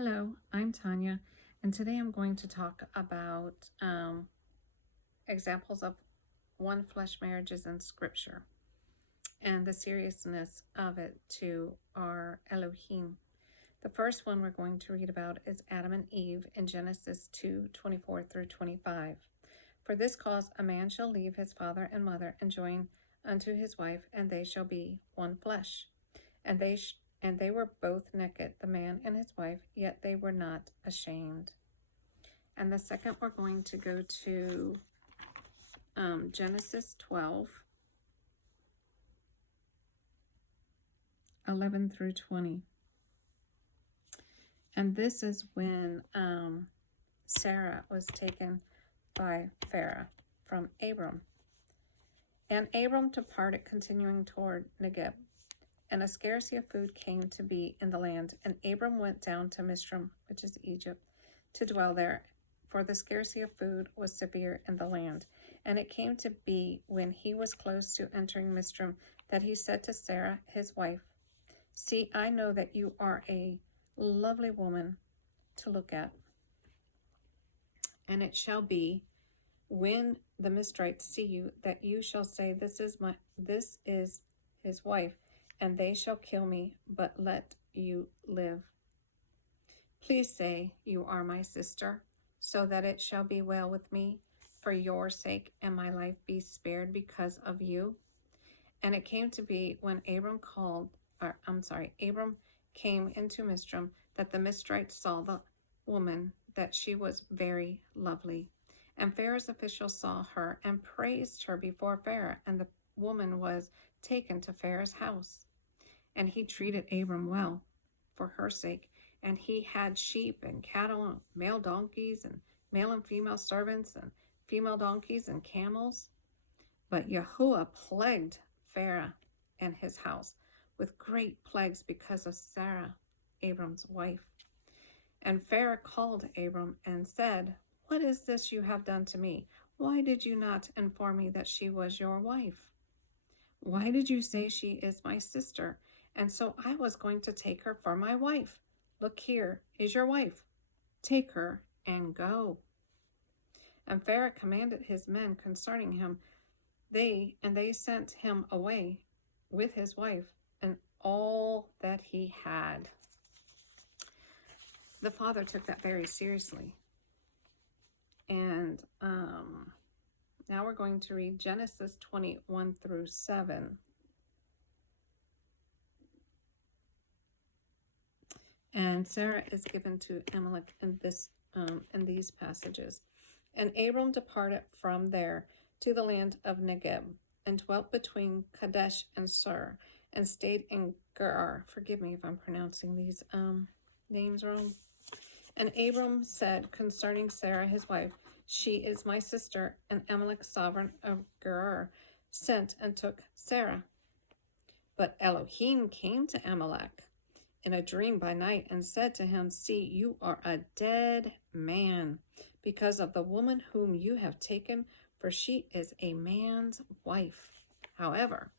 Hello, I'm Tanya, and today I'm going to talk about examples of one flesh marriages in Scripture and the seriousness of it to our Elohim. The first one we're going to read about is Adam and Eve in Genesis 2:24 through 25. For this cause a man shall leave his father and mother and join unto his wife, and they shall be one flesh. And they were both naked, the man and his wife, yet they were not ashamed. And the second, we're going to go to Genesis 12:11 through 20. And this is when Sarah was taken by Pharaoh from Abram. And Abram departed, continuing toward Negeb. And a scarcity of food came to be in the land. And Abram went down to Mizraim, which is Egypt, to dwell there, for the scarcity of food was severe in the land. And it came to be, when he was close to entering Mizraim, that he said to Sarah his wife, See, I know that you are a lovely woman to look at. And it shall be, when the Mizraimites see you, that you shall say, This is his wife, and they shall kill me, but let you live. Please say, You are my sister, so that it shall be well with me for your sake, and my life be spared because of you. And it came to be, when Abram came into Mizraim, that the Mizraimites saw the woman, that she was very lovely. And Pharaoh's officials saw her and praised her before Pharaoh, and the woman was taken to Pharaoh's house. And he treated Abram well for her sake, and he had sheep and cattle and male donkeys and male and female servants and female donkeys and camels. But Yahuwah plagued Pharaoh and his house with great plagues because of Sarah, Abram's wife. And Pharaoh called Abram and said, What is this you have done to me? Why did you not inform me that she was your wife? Why did you say she is my sister? And so I was going to take her for my wife. Look, here is your wife. Take her and go. And Pharaoh commanded his men concerning him. They sent him away with his wife and all that he had. The father took that very seriously. And now we're going to read Genesis 21 through 7. And Sarah is given to Amalek in these passages. And Abram departed from there to the land of Negeb, and dwelt between Kadesh and Sur, and stayed in Gerar. Forgive me if I'm pronouncing these names wrong. And Abram said concerning Sarah his wife, She is my sister. And Amalek, sovereign of Gerar, sent and took Sarah. But Elohim came to Amalek in a dream by night, and said to him, See, you are a dead man, because of the woman whom you have taken, for she is a man's wife. However,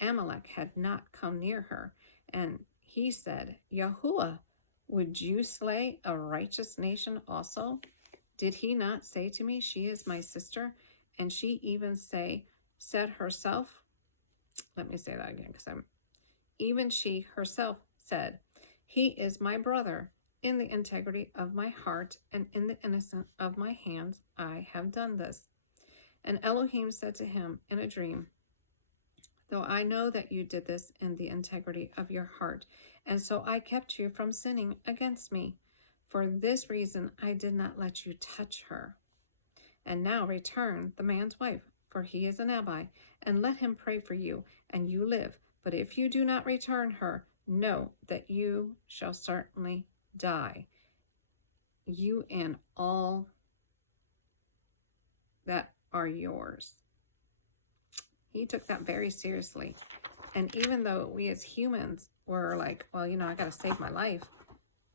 Amalek had not come near her, and he said, Yahuwah, would you slay a righteous nation also? Did he not say to me, She is my sister? And she even said herself, let me say that again, even she herself said, He is my brother. In the integrity of my heart and in the innocence of my hands, I have done this. And Elohim said to him in a dream, Though I know that you did this in the integrity of your heart, and so I kept you from sinning against me. For this reason I did not let you touch her. And now return the man's wife, for he is a Nabai, and let him pray for you, and you live. But if you do not return her, know that you shall certainly die, you and all that are yours. He took that very seriously. And even though we as humans were like, well, I got to save my life,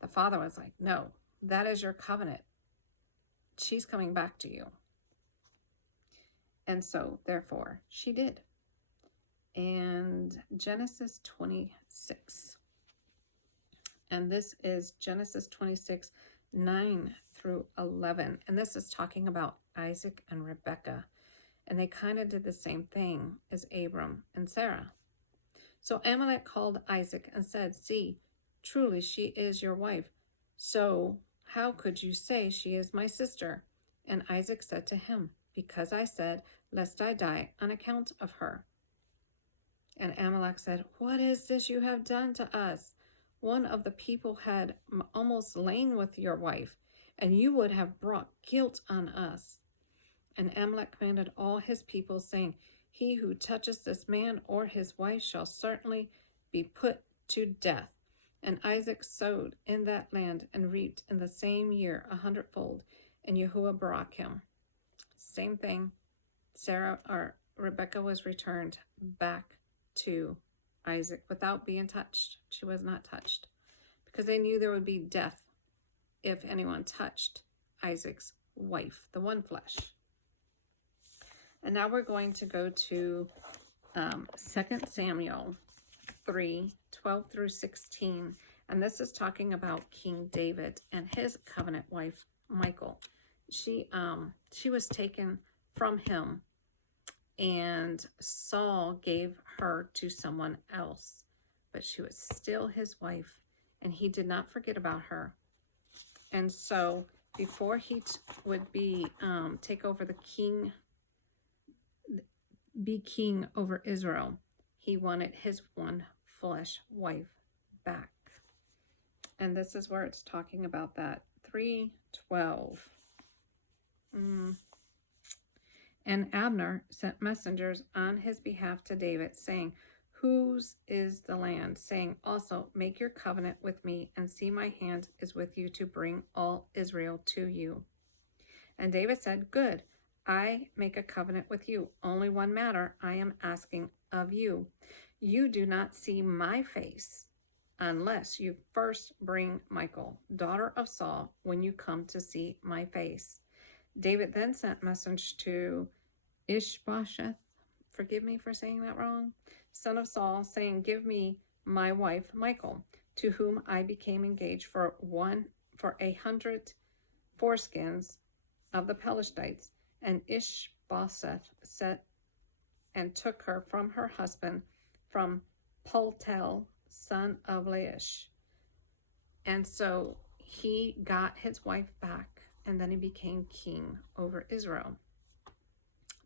the father was like, no, that is your covenant. She's coming back to you. And so, therefore, she did. And Genesis 26. And this is Genesis 26, 9 through 11. And this is talking about Isaac and Rebekah. And they kind of did the same thing as Abram and Sarah. So Amalek called Isaac and said, "See, truly she is your wife. So how could you say she is my sister?" And Isaac said to him, "Because I said, lest I die on account of her." And Amalek said, "What is this you have done to us? One of the people had almost lain with your wife, and you would have brought guilt on us." And Amalek commanded all his people, saying, "He who touches this man or his wife shall certainly be put to death." And Isaac sowed in that land and reaped in the same year 100-fold, and Yahuwah brought him. Same thing. Rebekah was returned back to Isaac without being touched. She was not touched because they knew there would be death if anyone touched Isaac's wife, the one flesh. And now we're going to go to 2 Samuel 3, 12 through 16. And this is talking about King David and his covenant wife, Michal. She was taken from him, and Saul gave her to someone else. But she was still his wife, and he did not forget about her. And so before he would be take over the king, be king over Israel, he wanted his one flesh wife back. And this is where it's talking about that. 3:12. And Abner sent messengers on his behalf to David, saying, "Whose is the land?" Saying also, "Make your covenant with me, and see my hand is with you to bring all Israel to you." And David said, "Good, I make a covenant with you. Only one matter I am asking of you. You do not see my face unless you first bring Michal, daughter of Saul, when you come to see my face." David then sent message to Ishbosheth, forgive me for saying that wrong, son of Saul, saying, "Give me my wife Michal, to whom I became engaged for 100 foreskins of the Pelethites." And Ishbosheth set and took her from her husband, from Paltel, son of Laish. And so he got his wife back, and then he became king over Israel.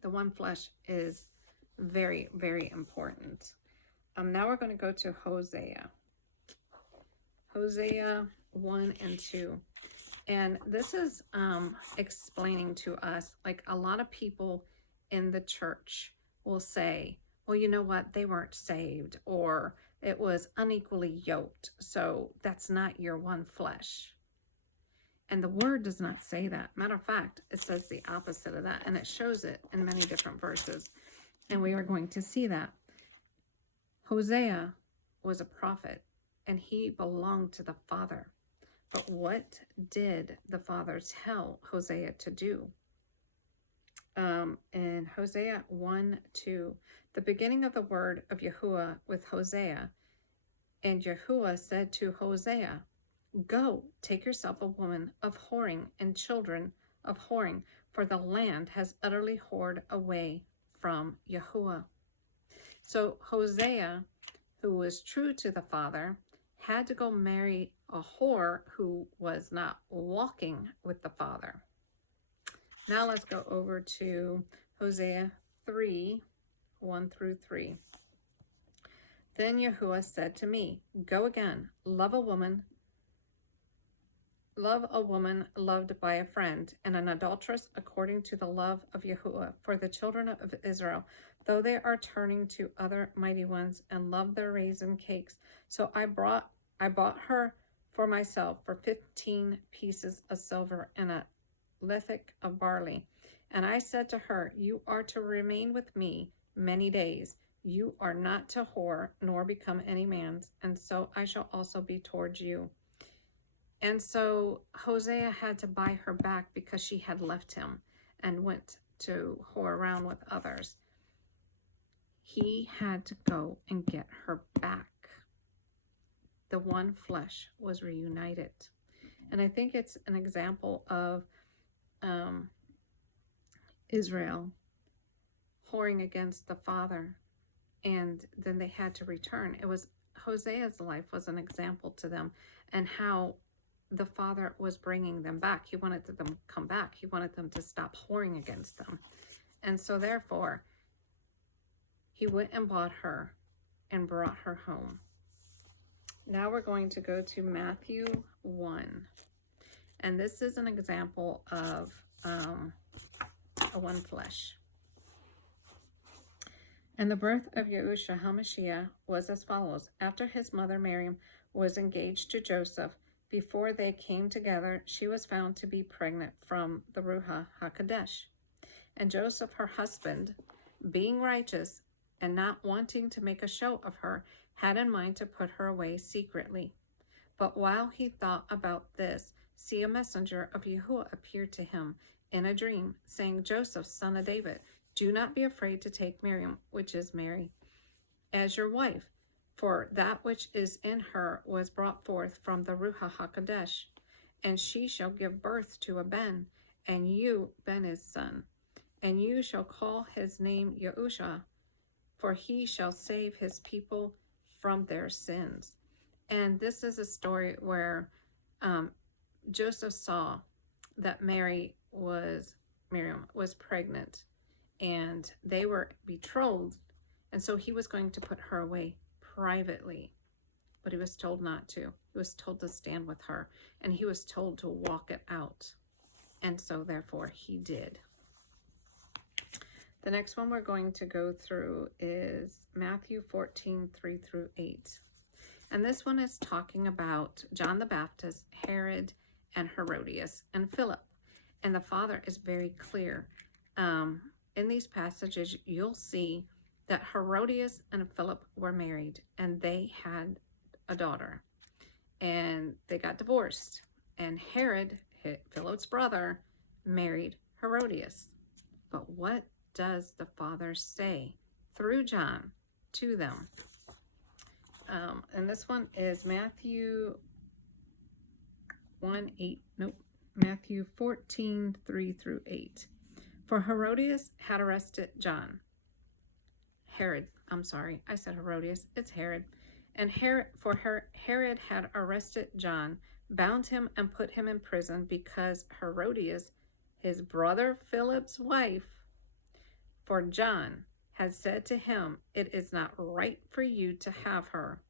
The one flesh is very, very important. Now we're going to go to Hosea. Hosea 1 and 2. And this is explaining to us, like a lot of people in the church will say, "Well, you know what? They weren't saved, or it was unequally yoked. So that's not your one flesh." And the word does not say that. Matter of fact, it says the opposite of that. And it shows it in many different verses. And we are going to see that. Hosea was a prophet, and he belonged to the Father. But what did the Father tell Hosea to do? In Hosea 1:2, the beginning of the word of Yahuwah with Hosea. And Yahuwah said to Hosea, "Go, take yourself a woman of whoring and children of whoring, for the land has utterly whored away from Yahuwah." So Hosea, who was true to the Father, had to go marry a whore who was not walking with the Father. Now let's go over to Hosea 3, 1 through 3. Then Yahuwah said to me, "Go again, love a woman loved by a friend, and an adulteress according to the love of Yahuwah. For the children of Israel, though they are turning to other mighty ones and love their raisin cakes, so I bought her for myself for 15 pieces of silver and a lethech of barley. And I said to her, you are to remain with me many days. You are not to whore, nor become any man's, and so I shall also be towards you." And so Hosea had to buy her back because she had left him and went to whore around with others. He had to go and get her back. the one flesh was reunited. And I think it's an example of Israel whoring against the father, and then they had to return. It was Hosea's life was an example to them, and how the father was bringing them back. He wanted them to come back. He wanted them to stop whoring against them. And so therefore, he went and bought her and brought her home. Now we're going to go to Matthew 1. And this is an example of a one flesh. And the birth of Yahushua HaMashiach was as follows. After his mother Miriam was engaged to Joseph, before they came together, she was found to be pregnant from the Ruach HaKodesh. And Joseph, her husband, being righteous and not wanting to make a show of her, had in mind to put her away secretly. But while he thought about this, see, a messenger of Yahuwah appeared to him in a dream, saying, Joseph, son of David, do not be afraid to take Miriam, which is Mary, as your wife, for that which is in her was brought forth from the Ruach HaKodesh, and she shall give birth to a Ben, and you, Ben his son, and you shall call his name Yahushua, for he shall save his people from their sins. And this is a story where Joseph saw that Miriam was pregnant, and they were betrothed, and so he was going to put her away privately, but he was told not to. He was told to stand with her, and he was told to walk it out, and so therefore he did. The next one we're going to go through is Matthew 14, 3 through 8. And this one is talking about John the Baptist, Herod, and Herodias, and Philip. And the Father is very clear. In these passages, you'll see that Herodias and Philip were married, and they had a daughter. And they got divorced. And Herod, Philip's brother, married Herodias. But what does the Father say through John to them? And this one is Matthew 14, 3 through 8. For Herodias had arrested Herod had arrested John, bound him, and put him in prison because Herodias, his brother Philip's wife, for John had said to him, it is not right for you to have her.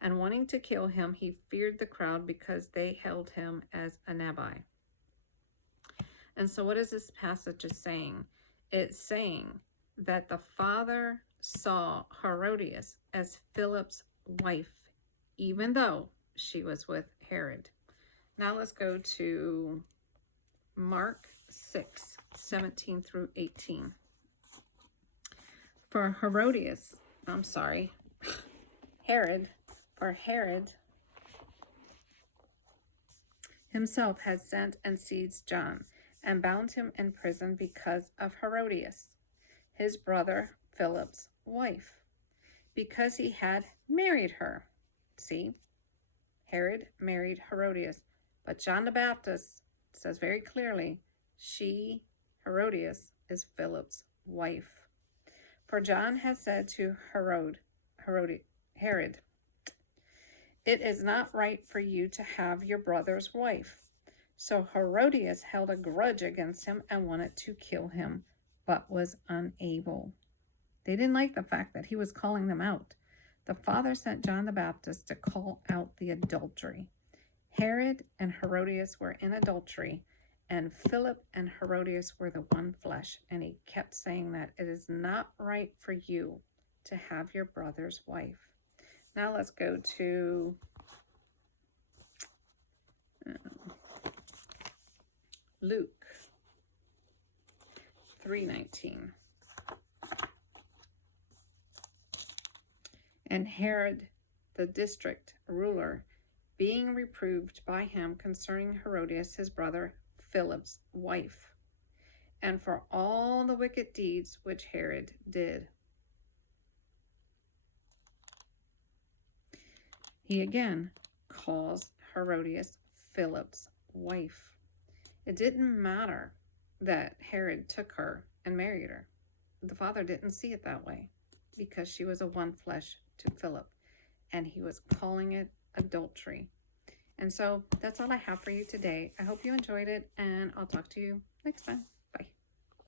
And wanting to kill him, he feared the crowd because they held him as a Nabi. And so what is this passage saying? It's saying that the Father saw Herodias as Philip's wife, even though she was with Herod. Now let's go to Mark 6, 17 through 18. For Herod himself had sent and seized John, and bound him in prison because of Herodias, his brother Philip's wife, because he had married her. See, Herod married Herodias, but John the Baptist says very clearly, Herodias, is Philip's wife. For John has said to Herod, it is not right for you to have your brother's wife. So Herodias held a grudge against him and wanted to kill him, but was unable. They didn't like the fact that he was calling them out. The Father sent John the Baptist to call out the adultery. Herod and Herodias were in adultery, and Philip and Herodias were the one flesh. And he kept saying that it is not right for you to have your brother's wife. Now let's go to Luke 3:19. And Herod, the district ruler, being reproved by him concerning Herodias, his brother Philip's wife, and for all the wicked deeds which Herod did. he again calls Herodias Philip's wife. It didn't matter that Herod took her and married her. The father didn't see it that way because she was a one flesh to Philip, and he was calling it adultery. And so that's all I have for you today. I hope you enjoyed it, and I'll talk to you next time.